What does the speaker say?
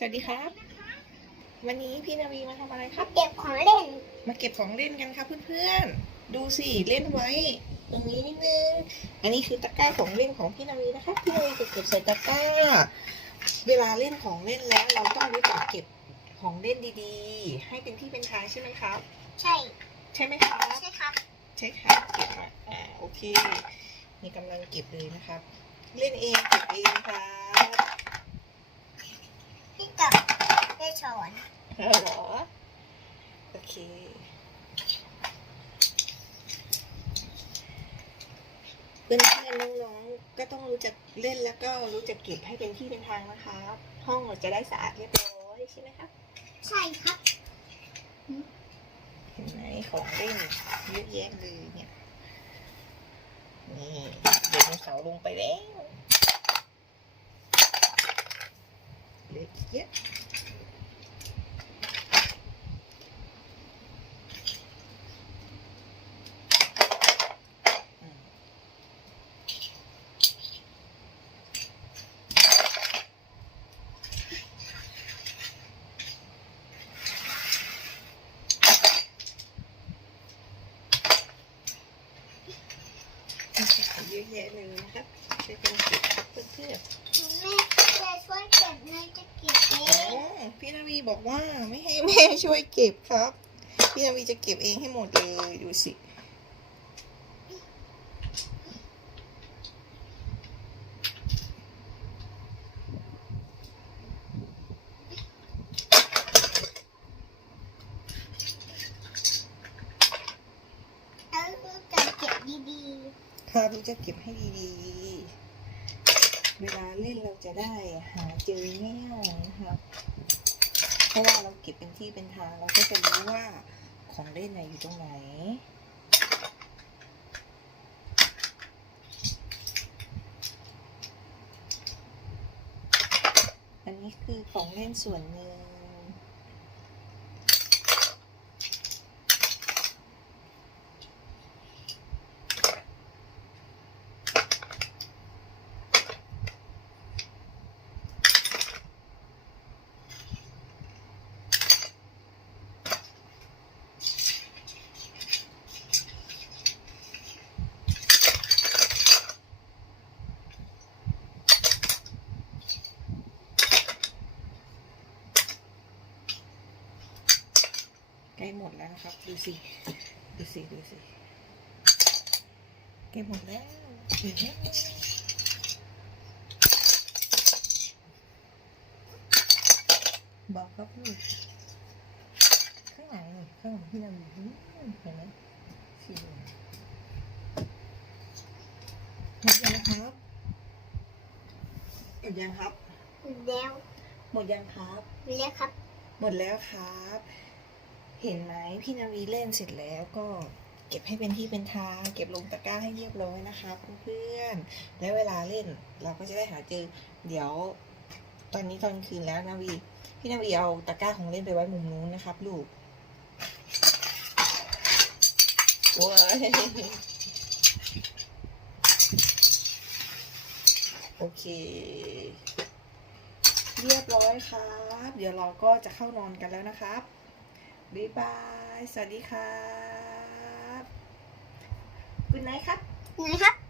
สวัสดีครับ วันนี้พี่นาวีมาทำอะไรครับ เก็บของเล่น มาเก็บของเล่นกันครับเพื่อนๆ ดูสิเล่นไว้ ตรงนี้นิดนึง อันนี้คือตะกร้าของเล่นของพี่นาวีนะครับพี่นาวีจะเก็บใส่ตะกร้า เวลาเล่นของเล่นแล้วเราต้องรู้จักเก็บของเล่นดีๆ ให้เป็นที่เป็นทางใช่ไหมครับ ใช่ ใช่ไหมครับ ใช่ครับ ใช่ครับเก็บมาอ่าโอเคนี่กำลังเก็บเลยนะครับ เล่นเองเก็บเองครับ พี่กับได้ สอนเอาเหรอโอเคเพื่อนๆน้องๆก็ต้องรู้จักเล่นแล้วก็รู้จักเก็บให้เป็นที่เป็นทางนะครับห้องเราจะได้สะอาดเรียบร้อยใช่ไหมครับใช่ครับเห็นไหมของเล่นเยอะแยะเลยเนี่ยนี่เด็กเสาร์ลงไปแล้วเหลืออีกเยอะ เยอะแยะเลยนะครับช่วยกันเก็บครับเพื่อนแม่จะช่วยเก็บนายจะเก็บเอๆอ๋องพี่นาวีบอกว่าไม่ให้แม่ช่วยเก็บครับ พี่นาวีจะเก็บเองให้หมดเลยดูสิ แล้วจะเก็บดี ค่ะเราจะเก็บให้ดีๆ เวลาเล่นเราจะได้หาเจอง่ายๆนะครับเพราะว่าเราเก็บเป็นที่เป็นทางเราก็จะรู้ว่าของเล่นไหนอยู่ตรงไหนอันนี้คือของเล่นส่วนหนึ่ง ใกล้หมดแล้วนะครับ ดูสิ ดูสิ ดูสิใกล้หมดแล้วเห็นไหมบอกครับลูกข้างหลังนี่ข้างหลังที่เราอยู่นี่เห็นไหมสีเหลืองหมดยังครับหมดยังครับๆแล้ว หมดยังครับแล้วครับ หมดแล้วครับ เห็นไหมพี่นาวีเล่นเสร็จแล้วก็เก็บให้เป็นที่เป็นทางเก็บลงตะกร้าให้เรียบร้อยนะคะเพื่อนๆและเวลาเล่นเราก็จะได้หาเจอ เดี๋ยว ตอนนี้ตอนคืนแล้วนาวี พี่นาวีเอาตะกร้าของเล่นไปไว้มุมนู้นนะครับ ลูกว้ายโอเค เรียบร้อยครับ เดี๋ยวเราก็จะเข้านอนกันแล้วนะครับ บ๊ายบาย สวัสดีครับกุณไนครับนะครับ